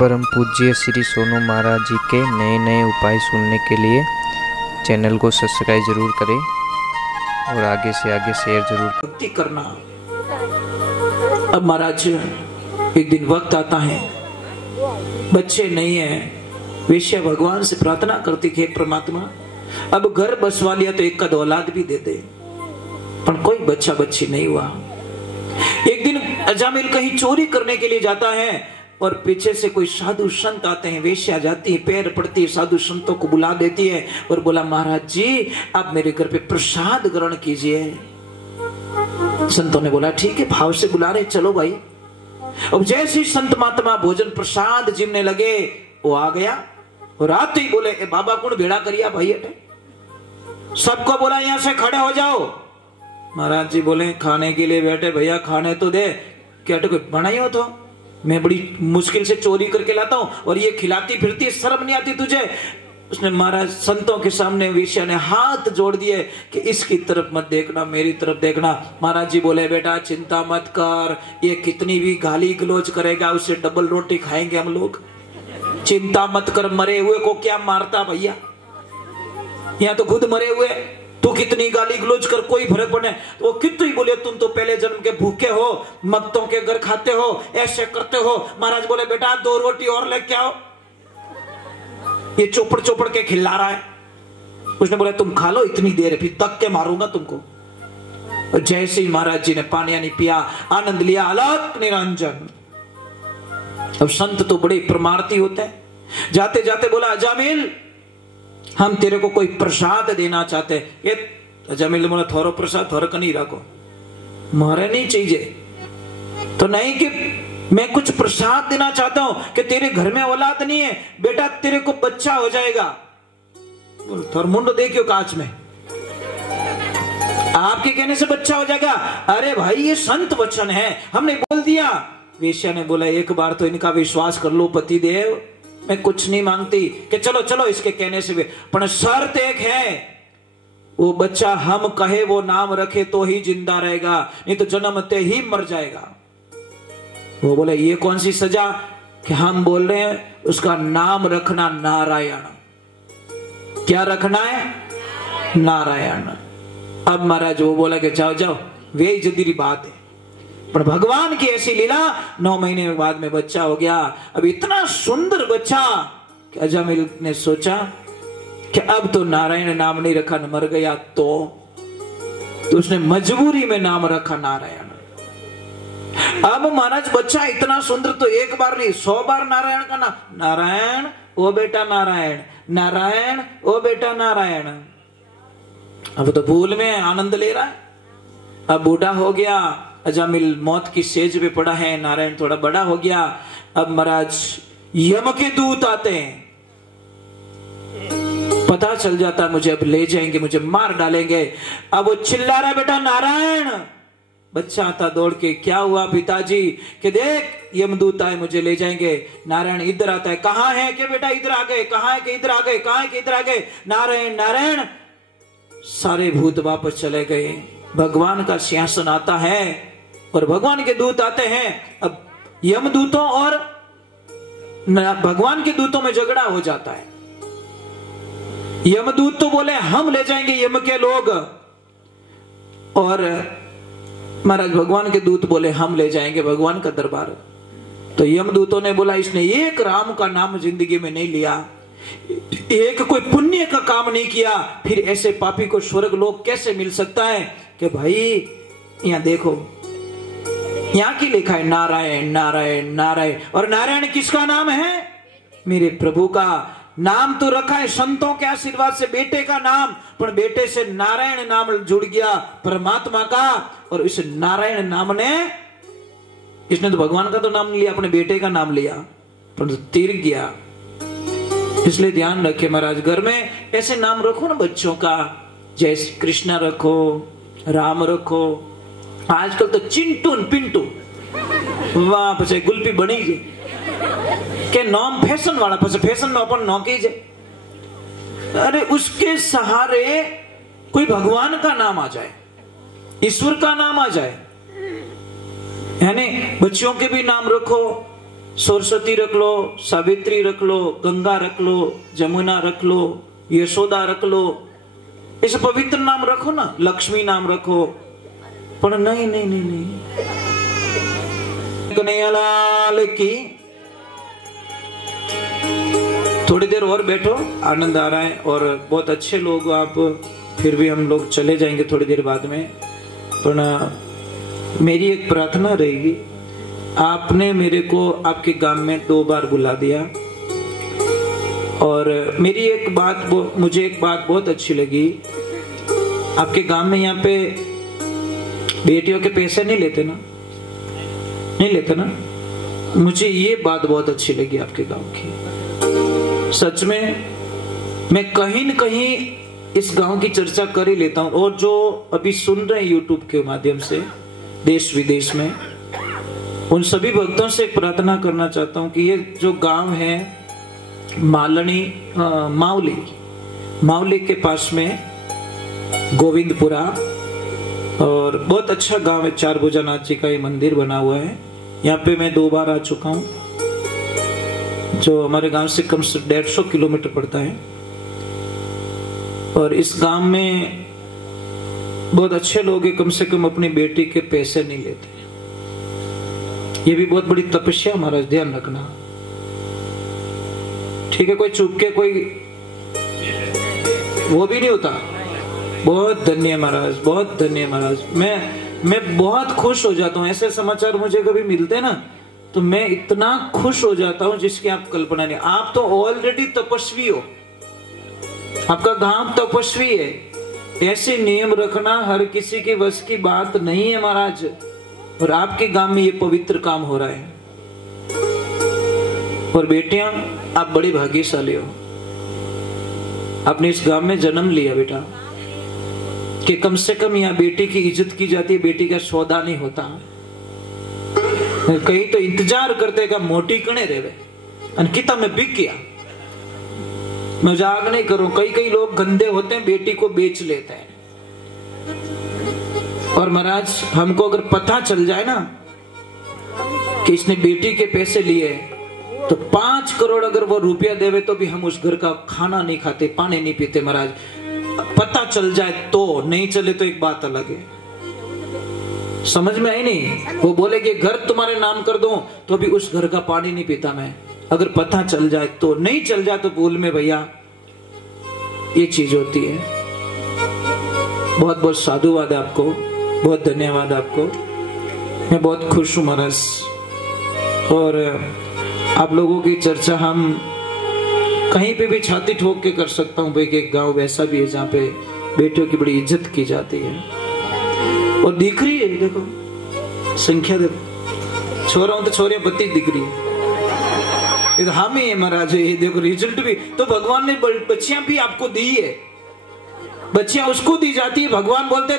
परम पूज्य श्री सोनू महाराज जी के नए नए उपाय सुनने के लिए चैनल को सब्सक्राइब जरूर करें और आगे से आगे शेयर जरूर भक्ति करना। अब महाराज एक दिन वक्त आता है, बच्चे नहीं है, वेश्या भगवान से प्रार्थना करती कि परमात्मा अब घर बसवा लिया तो एक का औलाद भी दे दे, पर कोई बच्चा बच्ची नहीं हुआ। एक दिन अजामिल कहीं चोरी करने के लिए जाता है और पीछे से कोई साधु संत आते हैं, वेश्या जाती है, पैर पड़ती है, साधु संतों को बुला देती है और बोला महाराज जी आप मेरे घर पे प्रसाद ग्रहण कीजिए। संतों ने बोला ठीक है, भाव से बुला रहे, चलो भाई। अब जैसे संत महात्मा भोजन प्रसाद जिमने लगे, वो आ गया और आते ही बोले बाबा कौन भेड़ा करिया भाई अटे, सबको बोला यहां से खड़े हो जाओ। महाराज जी बोले खाने के लिए बैठे, भैया खाने तो दे, क्या कोई बनाई हो तो मैं बड़ी मुश्किल से चोरी करके लाता हूं और ये खिलाती फिरती, शर्म नहीं आती तुझे? उसने महाराज संतों के सामने वेश्या ने हाथ जोड़ दिए कि इसकी तरफ मत देखना, मेरी तरफ देखना। महाराज जी बोले बेटा चिंता मत कर, ये कितनी भी गाली गलौज करेगा उससे डबल रोटी खाएंगे हम लोग, चिंता मत कर, मरे हुए को क्या मारता भैया, यहाँ तो खुद मरे हुए, तू कितनी गाली गलौज कर कोई फर्क पड़े। तो वो कितनी बोले तुम तो पहले जन्म के भूखे हो, मक्तों के घर खाते हो, ऐसे करते हो। महाराज बोले बेटा 2 रोटी और लेके आओ, ये चोपड़ चोपड़ के खिला रहा है। उसने बोला तुम खा लो इतनी देर है, फिर तक के मारूंगा तुमको। और जैसे ही महाराज जी ने पानी नहीं पिया, आनंद लिया, अलग निरंजन। अब संत तो बड़े परमार्थी होते हैं, जाते जाते बोला अजामिल हम तेरे को कोई प्रसाद देना चाहते। ये अजामिल ने बोला थोड़ा प्रसाद थोड़ा कहीं रखो, मारे नहीं चाहिए तो नहीं कि मैं कुछ प्रसाद देना चाहता हूं कि तेरे घर में औलाद नहीं है बेटा, तेरे को बच्चा हो जाएगा। थोड़ा मुंडो देखियो कांच में, आपके कहने से बच्चा हो जाएगा। अरे भाई ये संत वचन है, हमने बोल दिया। वेश्या ने बोला एक बार तो इनका विश्वास कर लो पति देव, मैं कुछ नहीं मांगती कि चलो चलो इसके कहने से भी, पर शर्त एक है, वो बच्चा हम कहे वो नाम रखे तो ही जिंदा रहेगा, नहीं तो जन्मते ही मर जाएगा। वो बोले ये कौन सी सजा कि हम बोल रहे हैं उसका नाम रखना नारायण। क्या रखना है? नारायण। अब महाराज वो बोला कि जाओ जाओ, वे जदीरी बात है, पर भगवान की ऐसी लीला 9 महीने बाद में बच्चा हो गया। अब इतना सुंदर बच्चा कि अजामिल ने सोचा कि अब तो नारायण नाम नहीं रखा, मर गया तो उसने मजबूरी में नाम रखा नारायण। अब महाराज बच्चा इतना सुंदर तो एक बार नहीं 100 बार नारायण का नाम, नारायण ओ बेटा नारायण, नारायण ओ बेटा नारायण। अब तो भूल में आनंद ले रहा है। अब बूढ़ा हो गया, अजामिल मौत की सेज पे पड़ा है, नारायण थोड़ा बड़ा हो गया। अब महाराज यम के दूत आते हैं, पता चल जाता मुझे अब ले जाएंगे, मुझे मार डालेंगे। अब वो चिल्ला रहा बेटा नारायण। बच्चा आता दौड़ के, क्या हुआ पिताजी? कि देख यमदूत आए मुझे ले जाएंगे। नारायण इधर आता है, कहां है? कि बेटा इधर आ गए। कहां है? कि इधर आ गए। कहां है? कि इधर आ गए। नारायण नारायण, सारे भूत वापस चले गए। भगवान का सिंहासन आता है और भगवान के दूत आते हैं। अब यमदूतों और भगवान के दूतों में झगड़ा हो जाता है। यमदूत तो बोले हम ले जाएंगे यम के लोग, और महाराज भगवान के दूत बोले हम ले जाएंगे भगवान का दरबार। तो यमदूतों ने बोला इसने एक राम का नाम जिंदगी में नहीं लिया, एक कोई पुण्य का काम नहीं किया, फिर ऐसे पापी को स्वर्ग लोक कैसे मिल सकता है? कि भाई यहां देखो, यहां की लिखा है नारायण नारायण नारायण, और नारायण किसका नाम है? मेरे प्रभु का नाम तो रखा है संतों के आशीर्वाद से बेटे का नाम, पर बेटे से नारायण नाम जुड़ गया परमात्मा का, और इस नारायण नाम ने, इसने तो भगवान का तो नाम नहीं लिया, अपने बेटे का नाम लिया, पर तीर गया। इसलिए ध्यान रखे महाराज, घर में ऐसे नाम रखो ना बच्चों का, जैसे कृष्णा रखो, राम रखो, आजकल तो चिंटू पिंटू, वाह पछे गुल्पी बनी जे के नाम फैशन वाला, पछे फैशन में अपन नौकी जे। अरे उसके सहारे कोई भगवान का नाम आ जाए, ईश्वर का नाम आ जाए, यानी बच्चों के भी नाम रखो, सरस्वती रख लो, सावित्री रख लो, गंगा रख लो, जमुना रख लो, यशोदा रख लो, ऐसे पवित्र नाम रखो ना, लक्ष्मी नाम रखो। पर नहीं नहीं नहीं नहीं, कन्हैयालाल की। थोड़ी देर और बैठो, आनंद आ रहा है और बहुत अच्छे लोग आप, फिर भी हम लोग चले जाएंगे थोड़ी देर बाद में। पर मेरी एक प्रार्थना रहेगी, आपने मेरे को आपके गांव में 2 बार बुला दिया और मेरी एक बात, मुझे एक बात बहुत अच्छी लगी, आपके गांव में यहाँ पे बेटियों के पैसे नहीं लेते ना, नहीं लेते ना। मुझे ये बात बहुत अच्छी लगी आपके गांव की। सच में मैं कहीं न कहीं इस गांव की चर्चा कर ही लेता हूं, और जो अभी सुन रहे हैं यूट्यूब के माध्यम से देश विदेश में, उन सभी भक्तों से प्रार्थना करना चाहता हूं कि ये जो गांव है मालनी, मावली के पास में गोविंदपुरा, और बहुत अच्छा गांव है। 4 भुजानाथ जी का ये मंदिर बना हुआ है। यहाँ पे मैं 2 बार आ चुका हूँ, जो हमारे गांव से कम से 150 किलोमीटर पड़ता है। और इस गांव में बहुत अच्छे लोग हैं, कम से कम अपनी बेटी के पैसे नहीं लेते। ये भी बहुत बड़ी तपस्या, महाराज ध्यान रखना, ठीक है। कोई चुप के कोई वो भी नहीं होता। बहुत धन्य महाराज, बहुत धन्य महाराज। मैं बहुत खुश हो जाता हूँ, ऐसे समाचार मुझे कभी मिलते हैं ना तो मैं इतना खुश हो जाता हूँ जिसकी आप कल्पना नहीं। आप तो ऑलरेडी तपस्वी हो, आपका गांव तपस्वी है। ऐसे नियम रखना हर किसी के वश की बात नहीं है महाराज, और आपके गांव में ये पवित्र काम हो रहा है। और बेटियां, आप बड़ी भाग्यशाली हो, आपने इस गांव में जन्म लिया बेटा, कि कम से कम यहाँ बेटी की इज्जत की जाती है, बेटी का सौदा नहीं होता। कहीं तो इंतजार करते का मोटी कने रेवे अनकिता में बिक गया। मजाक नहीं करूं, कई लोग गंदे होते हैं, बेटी को बेच लेते हैं। और महाराज हमको अगर पता चल जाए ना कि इसने बेटी के पैसे लिए, तो 5 करोड़ अगर वो रुपया देवे तो भी हम उस घर का खाना नहीं खाते, पानी नहीं पीते महाराज। पता चल जाए तो, नहीं चले तो एक बात अलग है। समझ में आई नहीं? वो बोले कि घर तुम्हारे नाम कर दो तो भी उस घर का पानी नहीं पीता मैं, अगर पता चल जाए तो। नहीं चल जाए तो भूल में भैया, ये चीज होती है। बहुत बहुत साधुवाद आपको, बहुत धन्यवाद आपको। मैं बहुत खुश हूं महाराज, और आप लोगों की चर्चा हम कहीं पे भी छाती ठोक के कर सकता हूं भाई, कि एक गांव वैसा भी है जहाँ पे बेटियों की बड़ी इज्जत की जाती है। और दिख रही है, देखो संख्या देखो, छोरा हूं तो छोरियां बत्ती दिख रही है। हम ही है महाराज, ये देखो रिजल्ट भी तो भगवान ने बच्चियां भी आपको दी है, बच्चियां उसको दी जाती है। भगवान बोलते